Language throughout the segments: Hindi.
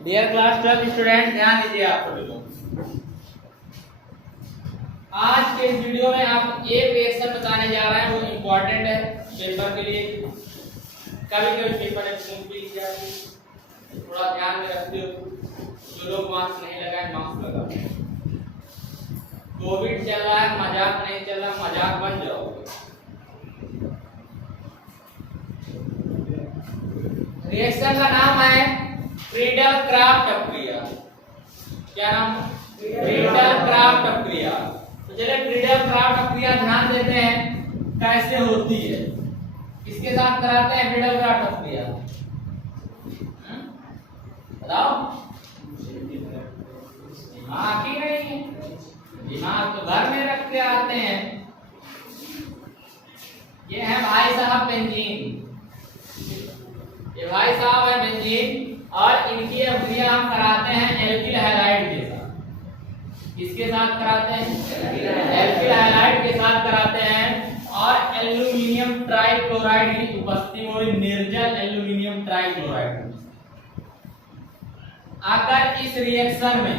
डियर क्लास 12 स्टूडेंट, ध्यान दीजिए आप सभी लोग। आज के इस वीडियो में आप एक रिएक्शन बताने जा रहे हैं, वो इम्पोर्टेंट है पेपर के लिए। कभी कभी पेपर में पूछ भी लिया, थोड़ा ध्यान में रखते हो। जो लोग मार्क्स नहीं लगाए मार्क्स लगाओ। कोविड चल रहा है, मजाक नहीं चल रहा, मजाक बन जाओगे। रिएक्शन का नाम है फ्रीडल क्राफ्ट अपक्रिया। क्या नाम? फ्रीडल क्राफ्ट अपक्रिया। तो चलिए फ्रीडल क्राफ्ट अपक्रिया ध्यान देते हैं कैसे होती है। किसके साथ कराते हैं फ्रीडल क्राफ्ट अपक्रिया? बताओ। दिमाग ही नहीं है, दिमाग तो घर में रख के आते हैं। ये है भाई साहब बेंजीन, ये भाई साहब है बेंजीन, और इनकी अपक्रिया हम कराते हैं एल्किल हैलाइड के साथ। किसके साथ कराते हैं? एल्किल हैलाइड के साथ कराते हैं। और एल्यूमिनियम ट्राइक्लोराइड की उपस्थिति में निर्जल एल्यूमिनियम ट्राइक्लोराइड। अगर इस रिएक्शन में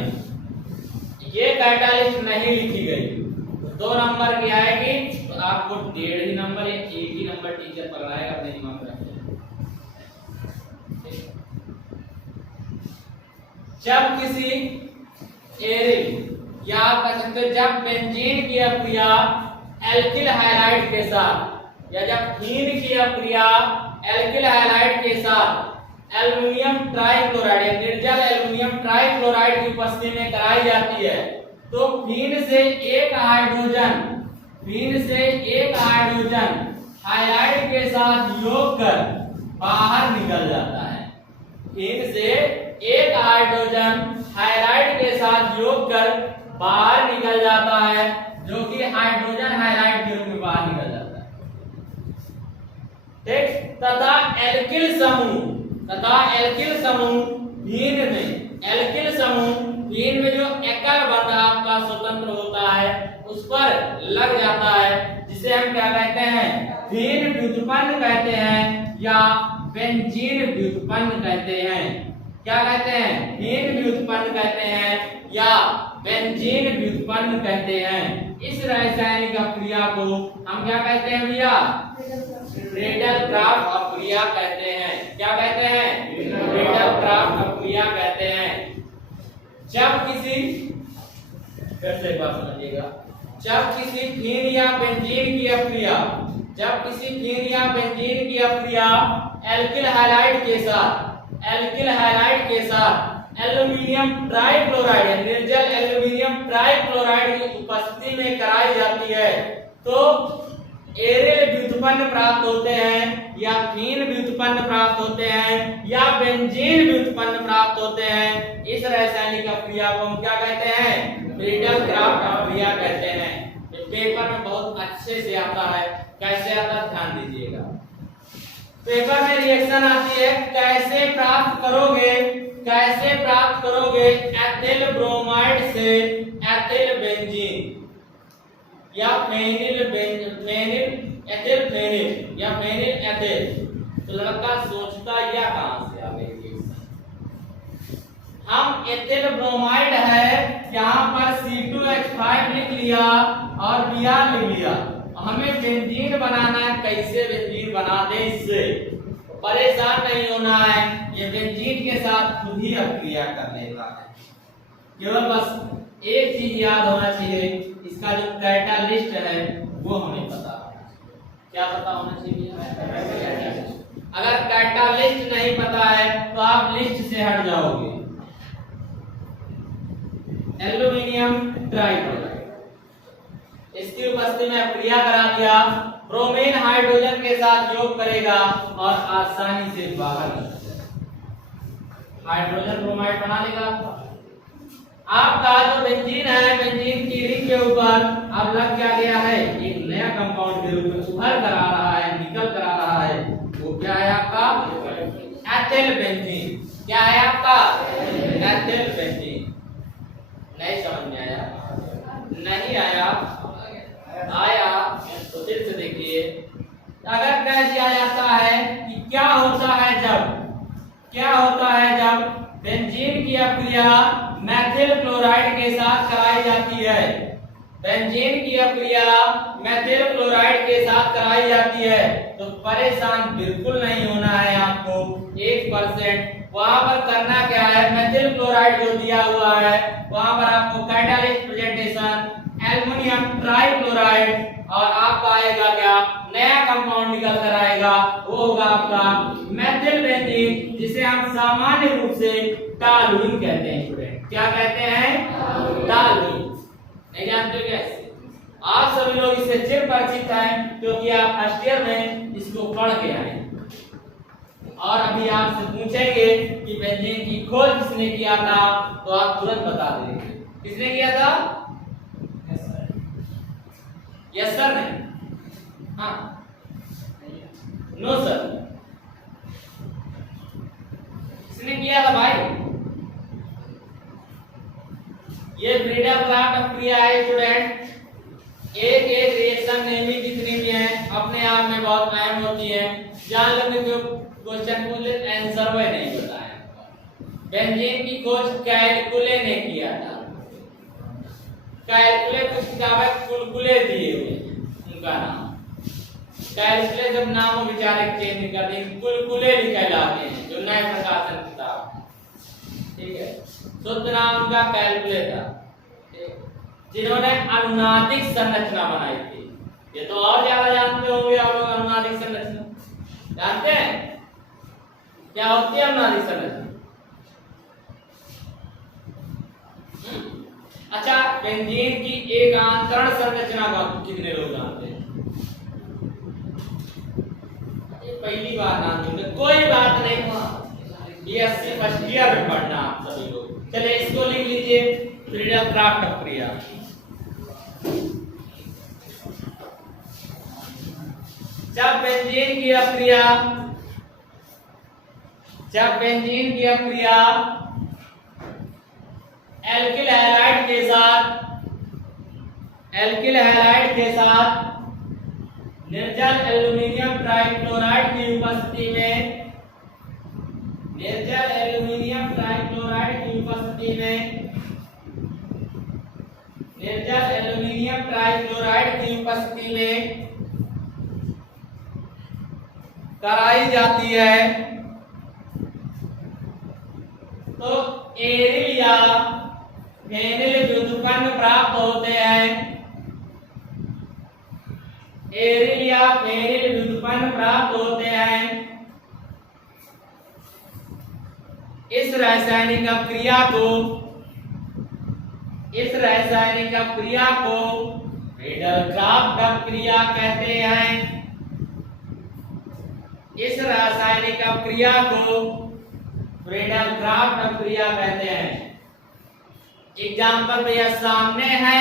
ये कैटालिस्ट नहीं लिखी गई तो 2 नंबर की आएगी, तो आपको 1.5 ही नंबर या 1 ही नंबर टीचर पकड़ाएगा। अपने दिमाग में रखिए। जब किसी एरिल या आप कह सकते हो जब बेंजीन की अपक्रिया एल्किल हैलाइड के साथ, या जब हीन की अपक्रिया एल्किल हैलाइड के साथ एल्युमिनियम ट्राइक्लोराइड या निर्जल एल्युमिनियम ट्राइक्लोराइड की उपस्थिति में कराई जाती है, तो फीन से एक हाइड्रोजन हाइलाइड के साथ योग कर बाहर निकल जाता है। फीन से एक हाइड्रोजन हाइलाइड के साथ योग कर बाहर निकल जाता है, जो कि हाइड्रोजन हाइलाइड के रूप में बाहर निकल जाता है। ठीक। तथा एल्किल समूह हीन में जो एकल बंध आपका स्वतंत्र होता है उस पर लग जाता है, जिसे हम क्या कहते हैं? हीन व्युत्पन्न कहते हैं या बेंजीन व्युत्पन्न कहते हैं। क्या कहते हैं? हीन व्युत्पन्न कहते हैं या बेंजीन व्युत्पन्न कहते हैं। इस रासायनिक अपक्रिया को हम क्या कहते हैं भैया? फ्रीडल क्राफ्ट अपक्रिया कहते हैं। क्या कहते हैं? फ्रीडल क्राफ्ट अपक्रिया कहते हैं। जब किसी, फिर से एक बात समझिएगा, जब किसी फीन या बेंजीन की अपक्रिया एल्किल हैलाइड के साथ एल्यूमिनियम ट्राइक्लोराइड या निर्जल एल्यूमिनियम ट्राइक्लोराइड की उपस्थिति में कराई जाती है, तो एरिल व्युत्पन्न प्राप्त होते हैं या फीन व्युत्पन्न प्राप्त होते हैं या बेंजीन व्युत्पन्न प्राप्त होते हैं। इस रासायनिक अपक्रिया को हम क्या कहते हैं? फ्रीडल क्राफ्ट अपक्रिया कहते हैं। ये पेपर में बहुत अच्छे से आता है। कैसे आता है ध्यान दीजिएगा। पेपर में रिएक्शन आती है, कैसे प्राप्त करोगे एथिल ब्रोमाइड से एथिल बेंजीन या फेनिल एथिल। तो लड़का सोचता या कहां से आ गई? हम एथिल ब्रोमाइड है, यहाँ पर C2H5 लिख लिया और Br लिख लिया। हमें बेंजीन बनाना है, कैसे बेंजीन बना दे? इससे परेशान नहीं होना है, ये बेंजीन के साथ खुद ही अपक्रिया कर लेता है। केवल बस एक चीज याद होना चाहिए, इसका जो कैटालिस्ट है वो हमें पता है। क्या पता होना चाहिए? अगर कैटालिस्ट नहीं पता है तो आप लिस्ट से हट जाओगे। एल्यूमिनियम ट्राइक्लोराइड, इसकी उपस्थिति में अपक्रिया करा दिया, ब्रोमीन हाइड्रोजन के साथ योग करेगा और आसानी से बाहर निकल जाएगा। हाइड्रोजन ब्रोमाइड बना लेगा आपका जो बेंजीन है। बेंजीन की रिंग के ऊपर अब लग क्या गया है? एक नया कंपाउंड के रूप में उभर कर आ रहा है, निकल कर आ रहा है। वो क्या है आपका? Ethyl benzene. क्या है आपका? Ethyl benzene. नहीं समझ में आया? नहीं आया? तो फिर से देखिए। अगर कह दिया जाता है कि क्या होता है जब बेंजीन क्रिया मेथिल क्लोराइड के साथ कराई जाती है। बेंजीन की क्रिया मेथिल क्लोराइड के साथ कराई जाती है। तो परेशान बिल्कुल नहीं होना है आपको 1%। वहां पर करना क्या है, मेथिल क्लोराइड जो दिया हुआ है वहां पर आपको कैटालिस्ट प्रेजेंटेशन एल्युमिनियम ट्राइक्लोराइड और आपका आएगा क्या, नया कंपाउंड निकल कर आएगा, वो होगा आपका मेथिल बेंजीन, जिसे हम सामान्य रूप से टॉलुइन कहते हैं। स्टूडेंट क्या कहते हैं, टॉलुइन। नहीं जानते हो कैसे? आप सभी लोग इससे चिर परिचित हैं क्योंकि आप फर्स्ट ईयर में इसको पढ़ के आए। और अभी आपसे पूछेंगे कि बेंजीन की खोज किसने किया था, तो आप तुरंत बता देंगे किसने किया था। यस सर नहीं, हाँ नो सर, किसने किया था भाई? ये फ्रीडम क्राफ्ट क्रिया है स्टूडेंट। एक एक रिएक्शन नेमी जितनी भी है अपने आप में बहुत अहम होती है। जान लोगे जो क्वेश्चन पूछे आंसर वह नहीं बताया। बेंजीन की खोज कैलकुले ने किया था। कैलकुले कुछ किताबें कुलकुले दिए हुए उनका नाम। कैलकुले जब नाम बेचारे चेंज कर देंगे, कुलकुले कहलाते हैं जो नए प्रकाशन किताब। ठीक है, शुद्ध नाम उनका कैलकुले था, जिन्होंने अनुनादिक संरचना बनाई थी। ये तो और ज्यादा जानते होंगे आप लोग। अनुनादिक संरचना जानते हैं क्या होती है? अनुनादिक संरचना। अच्छा, बेंजीन की एकांतरण संरचना का कितने लोग जानते हैं? ये पहली बार नाम सुनते, कोई बात नहीं, बीएससी फर्स्ट ईयर में पढ़ना आप सभी लोग। चलिए इसको लिख लीजिए, फ्रीडम क्राफ्ट क्रिया। जब बेंजीन की क्रिया एल्किल हैलाइड के साथ निर्जल एल्युमिनियम ट्राइक्लोराइड की उपस्थिति में कराई जाती है तो एरिल या फेनिल व्युत्पन्न प्राप्त होते हैं। एरिल या फेनिल व्युत्पन्न प्राप्त होते हैं। इस रासायनिक क्रिया को फ्रीडल-क्राफ्ट क्रिया कहते हैं। इस रासायनिक क्रिया को फ्रीडल-क्राफ्ट क्रिया कहते हैं। एग्जाम्पल भैया सामने है,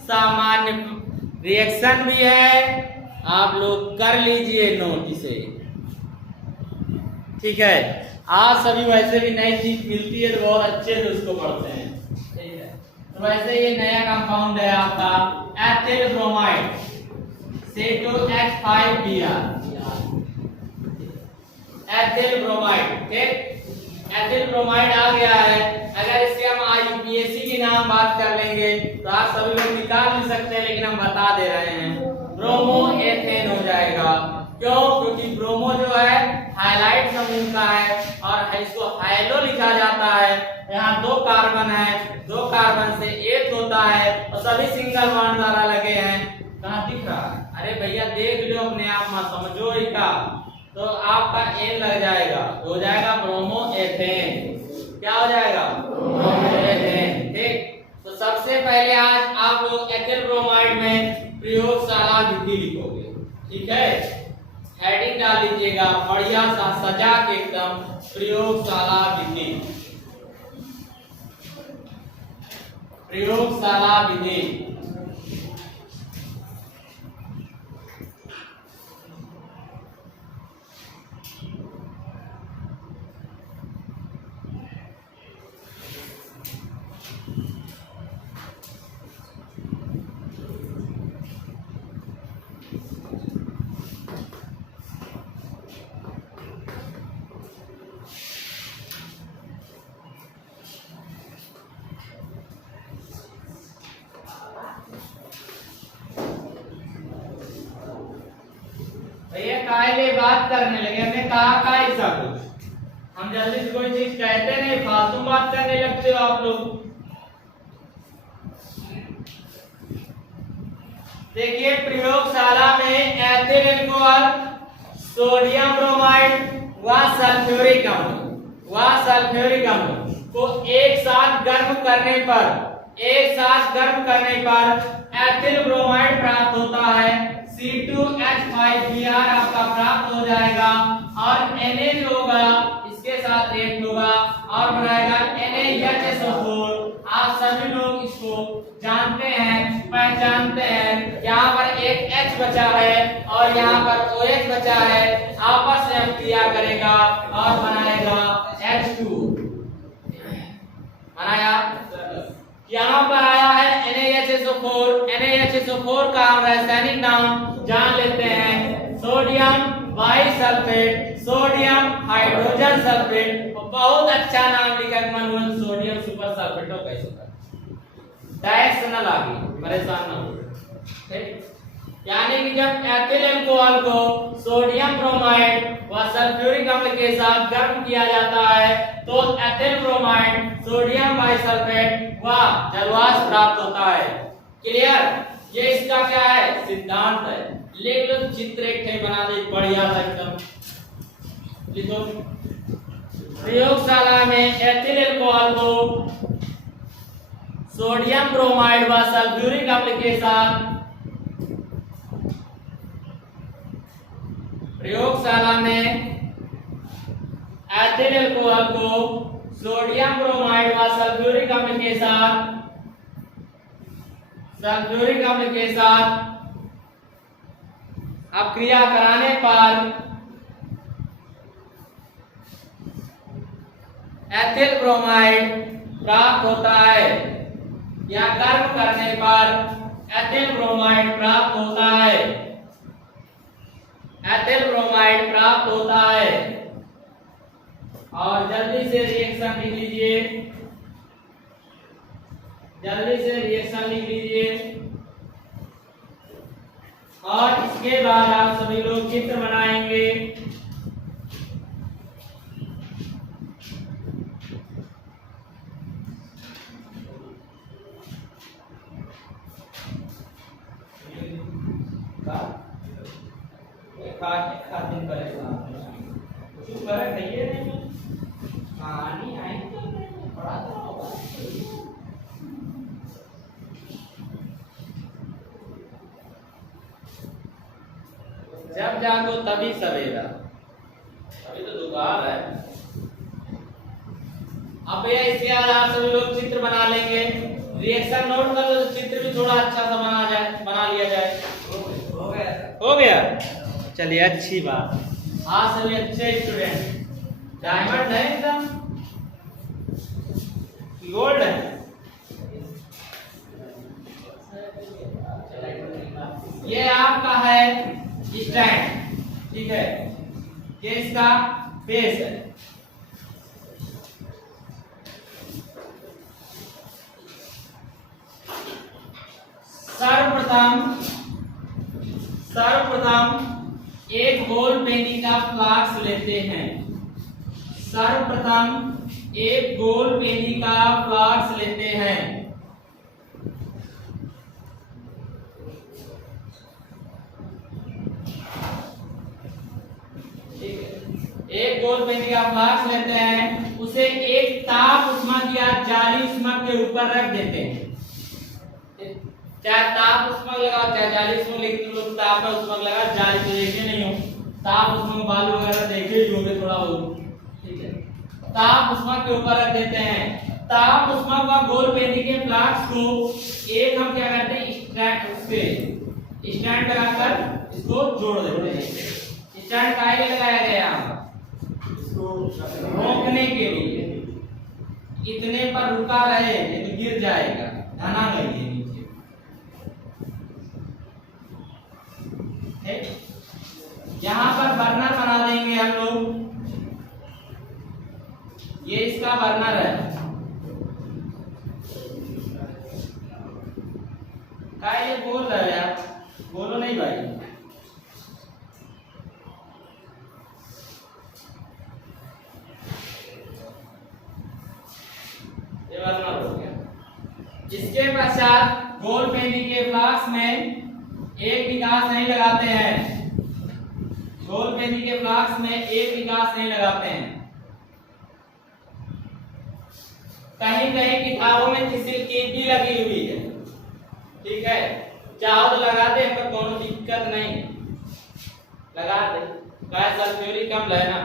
सामान्य रिएक्शन भी है, आप लोग कर लीजिए नोट इसे। ठीक है, आज सभी वैसे भी नई चीज मिलती है तो बहुत अच्छे से उसको पढ़ते हैं। ठीक है, तो वैसे ये नया कंपाउंड है आपका ethyl bromide C2H5Br। Ethyl bromide, ठीक, एथिल ब्रोमाइड आ गया है। अगर इसके हम IUPAC की नाम बात कर लेंगे तो आप सभी लोग निकाल भी सकते हैं, लेकिन हम बता दे रहे हैं ब्रोमो एथेन हो जाएगा। क्यों? क्योंकि ब्रोमो जो है हाइलाइट समूह का है और इसको हाइलो लिखा जाता है। यहाँ 2 कार्बन है, 2 कार्बन से एक होता है और सभी सिंगल बॉन्ड द्वारा लगे हैं। कहाँ दिख रहा है? अरे भैया देख लो अपने आप में, समझो इसका, तो आपका एन लग जाएगा, हो जाएगा ब्रोमो एथेन। क्या हो जाएगा? Bromo ethane. ठीक, तो सबसे पहले आज आप लोग एथिल ब्रोमाइड में प्रयोगशाला विधि लिखोगे। ठीक है, हेडिंग डाल लीजिएगा बढ़िया सा सजा के एकदम, प्रयोगशाला विधि। प्रयोगशाला विधि कायले बात करने लगे, हमने कहा का ऐसा कुछ, हम जल्दी से कोई चीज कहते नहीं, फालतू बात करने लगते हो आप लोग। देखिए प्रयोगशाला में एथिल अल्कोहल, सोडियम ब्रोमाइड व सल्फ्यूरिक अम्ल को एक साथ गर्म करने पर एथिल ब्रोमाइड प्राप्त होता है। C2H5Br आपका प्राप्त हो जाएगा और NH होगा, इसके साथ रेट होगा और बनाएगा NaHSO4। आप सभी लोग इसको जानते हैं, पहचानते हैं। यहाँ पर एक H बचा है और यहाँ पर OH बचा है, आपस में क्रिया करेगा और बनाएगा H2। बनाया, यहाँ पर आया है NaHSO4। NaHSO4 का हम रासायनिक नाम जान लेते हैं, sodium bisulphate, sodium hydrogen sulphate. बहुत अच्छा नाम लिखा है मन, सोडियम सुपर सल्फेट हो कैसे डायरेक्ट ना लागी, परेशान ना हो। ठीक, यानी कि जब एथिल अल्कोहल को सोडियम ब्रोमाइड व सल्फ्यूरिक अम्ल के साथ गर्म किया जाता है तो एथिल ब्रोमाइड, सोडियम बाइसल्फेट व जलवाष्प प्राप्त होता है। क्लियर? ये इसका क्या है, सिद्धांत है। लिख लो, चित्र एक थे बना दे बढ़िया सा एकदम लिखो। प्रयोगशाला में एथिल अल्कोहल को सोडियम ब्रोमाइड व सल्फ्यूरिक अम्ल के साथ, प्रयोगशाला में एथिल अल्कोहल को सोडियम ब्रोमाइड व सल्फ्यूरिक अम्ल के साथ अब क्रिया कराने पर एथिल ब्रोमाइड प्राप्त होता है, या गर्म करने पर एथिल ब्रोमाइड प्राप्त होता है, एथिल ब्रोमाइड प्राप्त होता है। और जल्दी से रिएक्शन लिख लीजिए, जल्दी से रिएक्शन लिख लीजिए। और इसके बाद आप सभी लोग चित्र बनाएंगे। दिन परेशान चुप कर खाइए नहीं, कहानी आई तो पढ़ा तो होगा। जब जागो तभी सवेरा, अभी तो दोपहर है। अब भैया इसके बाद आप सभी लोग चित्र बना लेंगे, रिएक्शन नोट कर लो, चित्र भी थोड़ा अच्छा सा बना लिया जाए। हो गया, चलिए अच्छी बात। हाँ सभी अच्छे स्टूडेंट, डायमंड है एकदम, गोल्ड है। ये आपका है स्टैंड, ठीक है, ये इसका बेस है। सर्वप्रथम एक गोल पेनी का फ्लास्क लेते हैं। सर्वप्रथम एक गोल पेनी का फ्लास्क लेते हैं। एक गोल पेनी का फ्लास्क लेते हैं, उसे एक ताप ऊष्मक या जाली ऊष्मक के ऊपर रख देते हैं। चाहे ताप ऊष्मक लगाओ चाहे जाली ऊष्मक, लेकिन लोग ताप ऊष्मक लगा, जाली तो देखे नहीं हो। ताप ऊष्मक बालू वगैरह देखे ही होंगे थोड़ा बहुत, ठीक है। ताप ऊष्मक के ऊपर रख देते हैं। ताप ऊष्मक व गोल पेनी के फ्लास्क को एक हम क्या करते हैं, स्टैंड लगाकर इसको जोड़ देते हैं। स्टैंड काहे के लगाया गया है, रोकने के लिए, इतने पर रुका रहे नहीं तो गिर जाएगा, धना नहीं नीचे। यहाँ पर बर्नर बना देंगे हम लोग, ये इसका बर्नर है। क्या ये बोल रहे हैं आप, बोलो नहीं भाई। इसके पश्चात गोल पेंदी के फ्लास्क में एक विकास नहीं लगाते हैं, गोल पेंदी के फ्लास्क में एक विकास नहीं लगाते हैं। कहीं कहीं किताबों में थिसिल की भी लगी हुई है, ठीक है, चाहो तो लगा दे, पर कोनो दिक्कत नहीं, लगा दे, गाय सल्फ्यूरिक अम्ल है ना,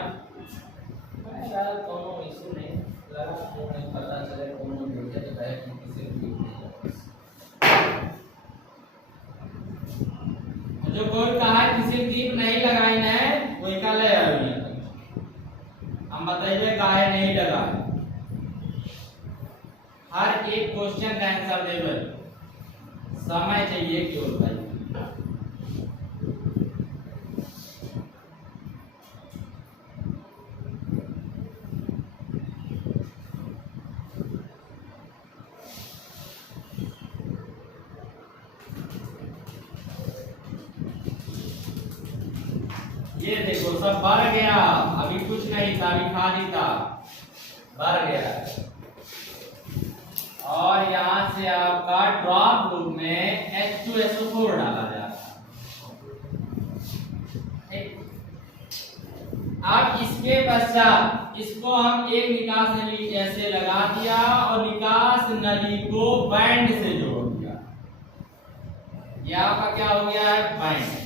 कोनो इशू नहीं, लगा दे, नहीं पता चले कोनो भेजे तो है कि थिसिल की जो कोई कहा थिसिल की नहीं लगाई है वही का ले आइए, हम बताइए काहे नहीं लगा। हर एक क्वेश्चन का आंसर देवे, समय चाहिए क्यों भाई। ये देखो सब भर गया, अभी कुछ नहीं था, अभी खाली था, भर गया। और यहां से आपका ड्रॉप ग्रुप में H2SO4 डाला जाता है। अब इसके पश्चात इसको हम एक निकास नली ऐसे लगा दिया और निकास नली को बैंड से जोड़ दिया। यह आपका क्या हो गया है, बैंड।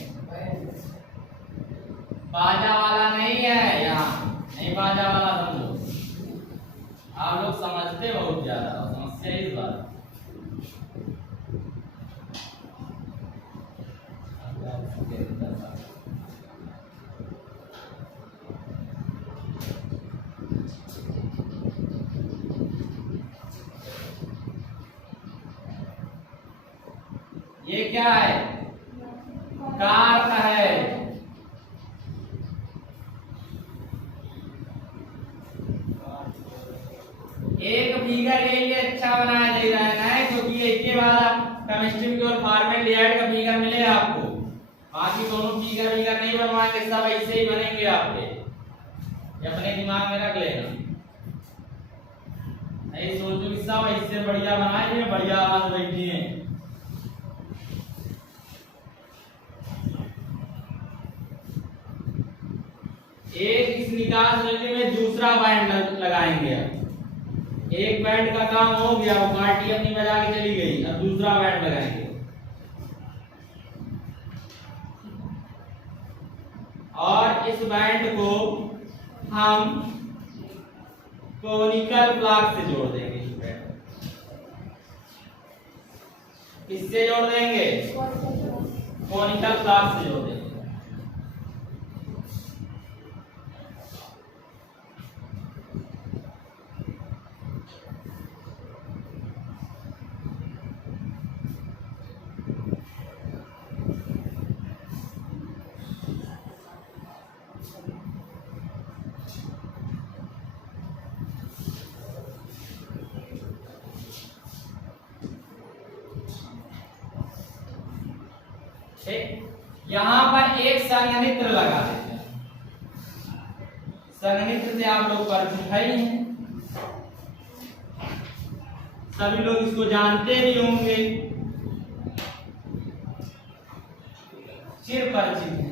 बाजा वाला नहीं है, यहाँ नहीं बाजा वाला समझो, आप लोग समझते बहुत ज्यादा, समस्या इस बात। ये क्या है, कार का है, एक फिगर के लिए अच्छा बनाया दे रहा है, क्योंकि इसके बाद केमिस्ट्री की और फॉर्मेल्डिहाइड का फिगर मिलेगा आपको, बाकी दोनों फिगर नहीं बनवाएंगे, सब ऐसे ही बनेंगे आपके, अपने दिमाग में रख लेना, नहीं सोचो कि सब ऐसे बढ़िया बनाए, बढ़िया आवाज बैठी है। एक इस निकास नली में दूसरा बैंड लगाएंगे, एक बैंड का काम हो गया, वो पार्टी अपनी बजा के चली गई, अब दूसरा बैंड लगाएंगे। और इस बैंड को हम कोनिकल फ्लास्क से जोड़ देंगे, इस बैंड किससे जोड़ देंगे, कोनिकल फ्लास्क से जोड़ देंगे। यहां पर एक संघनित्र लगा देते हैं, संघनित्र से आप लोग परिचित हैं, सभी लोग इसको जानते भी होंगे, चिर परिचित हैं।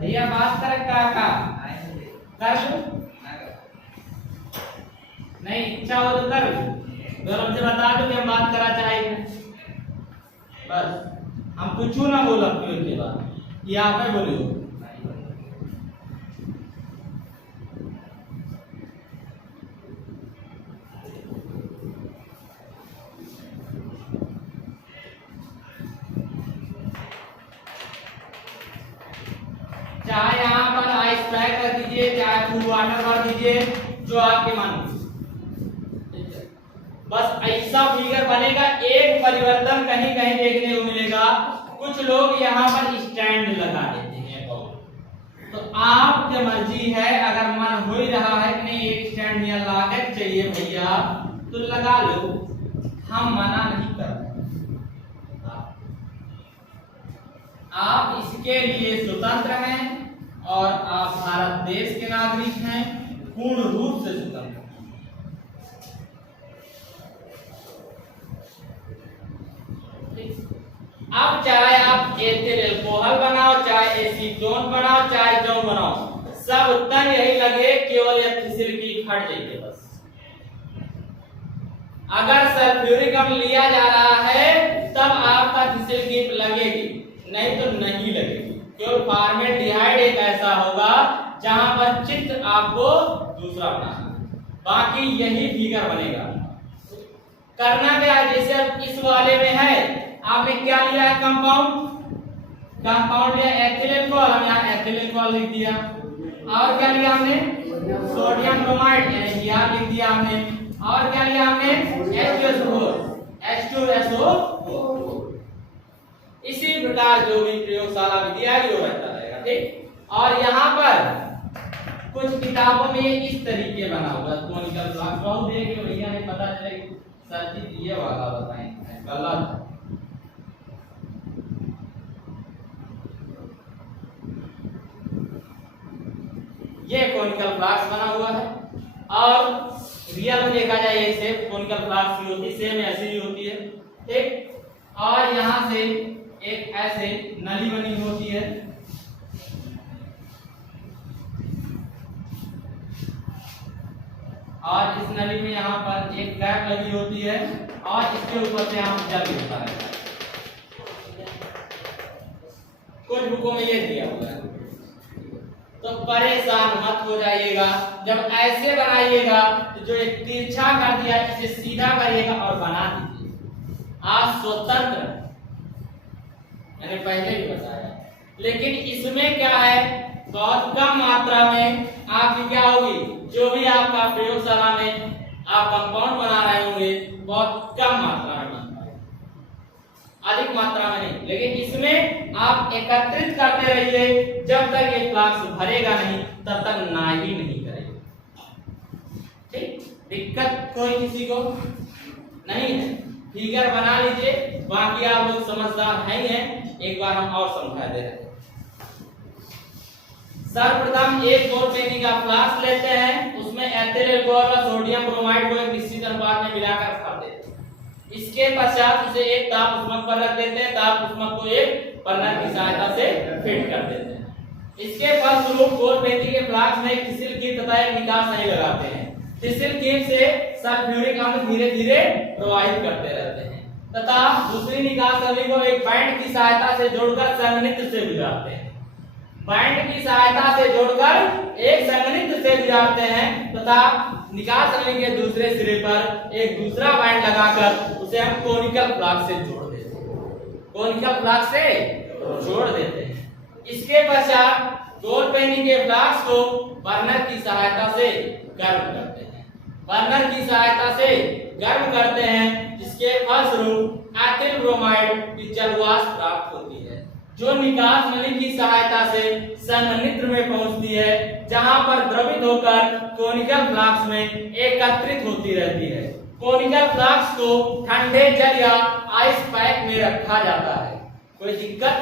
भैया बात कर काका कर नहीं, इच्छा हो तो कर, दोनों से बता दो कि हम बात करा चाहिए, बस हम कुछ ना बोला फिर के बाद, ये आप ही बोलो। चाहे यहाँ पर आइस पैक कर दीजिए, चाहे कूल वाटर कर दीजिए, जो आपके मन, बस ऐसा फिगर बनेगा। एक परिवर्तन कहीं कहीं देखने को मिलेगा, कुछ लोग यहाँ पर स्टैंड लगा देते हैं बहुत। तो आपकी मर्जी है, अगर मन हो ही रहा है कि नहीं एक स्टैंड यहाँ लागत चाहिए भैया तो लगा लो, हम मना नहीं कर रहे। आप इसके लिए स्वतंत्र हैं और आप भारत देश के नागरिक हैं, पूर्ण रूप से स्वतंत्र। अब चाहे आप एथिल अल्कोहल बनाओ, चाहे एसीटोन बनाओ, चाहे जो बनाओ, सब उत्तर यही लगे, केवल ये फिसिल की फट जाएगी बस। अगर सल्फ्यूरिक अम्ल लिया जा रहा है तब आपका फिसिल की लगेगी, नहीं तो नहीं लगेगी। केवल फॉर्मेल्डिहाइड एक ऐसा होगा जहां पर चित्र आपको दूसरा बनाना, बाकी यही फिगर बनेगा। करना क्या है, जैसे अब इस वाले में है, आपने क्या लिया है कंपाउंड लिया एथिल अल्कोहल, हम यहाँ एथिल अल्कोहल लिख दिया। और क्या लिया हमने सोडियम ब्रोमाइड यानी लिख दिया हमने। और क्या लिया हमने H2SO4। इसी प्रकार जो भी प्रयोगशाला में दिया है वो रहता रहेगा, ठीक। और यहाँ पर कुछ किताबों में इस तरीके बना होगा कॉनिकल ब्लॉक, बहुत देर के भैया ने पता चले सर जी ये वाला बताएं गलत। ये कॉनिकल फ्लास्क बना हुआ है और रियल में देखा जाए ये सेम कॉनिकल फ्लास्क की होती है, सेम ऐसी ही होती है, ठीक। और यहाँ से एक ऐसे नली बनी होती है, और इस नली में यहाँ पर एक कैप लगी होती है और इसके ऊपर से यहाँ जल गिरता है। कुछ बुकों में ये दिया हुआ है, तो परेशान मत हो जाइएगा। जब ऐसे बनाइएगा तो जो एक तिरछा कर दिया इसे सीधा करिएगा और बना दीजिए। आप स्वतंत्र, मैंने पहले भी बताया, लेकिन इसमें क्या है, बहुत कम मात्रा में आपकी क्या होगी, जो भी आपका प्रयोगशाला में आप कंपाउंड बना रहे होंगे बहुत कम मात्रा में बनता है, अधिक मात्रा में नहीं। लेकिन इसमें आप एकत्रित करते रहिए, जब तक ये फ्लास्क भरेगा नहीं तब तक ना ही नहीं करेगा, ठीक। दिक्कत कोई किसी को नहीं है, फिगर बना लीजिए। बाकी आप लोग समझदार हैं ही हैं, एक बार हम और समझा दे रहे हैं। सर्वप्रथम एक गोल पेनी का फ्लास्क लेते हैं, उसमें एथिल अल्कोहल और सोडियम ब्रोमाइड को एक निश्चित अनुपात में मिलाकर रख देते हैं। इसके पश्चात उसे एक ताप ऊष्मक पर रख देते हैं, ताप ऊष्मक को एक बर्नर की सहायता से फिट कर देते हैं। इसके फलस्वरूप गोल पेनी के फ्लास्क में फिसिल कीप तथा एक निकास नहीं लगाते हैं। फिसिल कीप से सल्फ्यूरिक अम्ल धीरे धीरे प्रवाहित करते रहते हैं तथा दूसरी निकास नली को एक बैंड की सहायता से जोड़कर संघनित्र से भिड़ाते हैं। बैंड की सहायता से जोड़कर एक संघनित्र से भिड़ाते हैं तथा निकास नली के दूसरे सिरे पर एक दूसरा बैंड लगाकर उसे हम कोनिकल फ्लास्क से जोड़ देते हैं, कोनिकल फ्लास्क से जोड़ देते हैं। इसके पश्चात गोल पेनी के फ्लास्क को बर्नर की सहायता से गर्म करते हैं, बर्नर की सहायता से गर्म करते हैं, जिसके फलस्वरूप एथिल ब्रोमाइड की जलवाष्प प्राप्त होती है, जो निकास नली की सहायता से संघनित्र में पहुंचती है, जहां पर द्रवित होकर कोनिकल फ्लास्क में एकत्रित होती रहती है। कोनिकल फ्लास्क को ठंडे जल या आइस पैक में रखा जाता है। कोई दिक्कत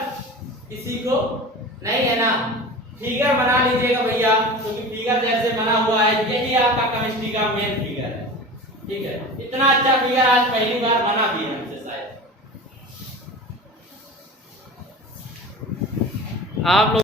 किसी को नहीं है ना? फिगर बना लीजिएगा भैया, क्योंकि तो फिगर जैसे बना हुआ है यही आपका केमिस्ट्री का मेन फिगर है, ठीक है। इतना अच्छा फिगर आज पहली बार बना भी है हमसे शायद आप लोग।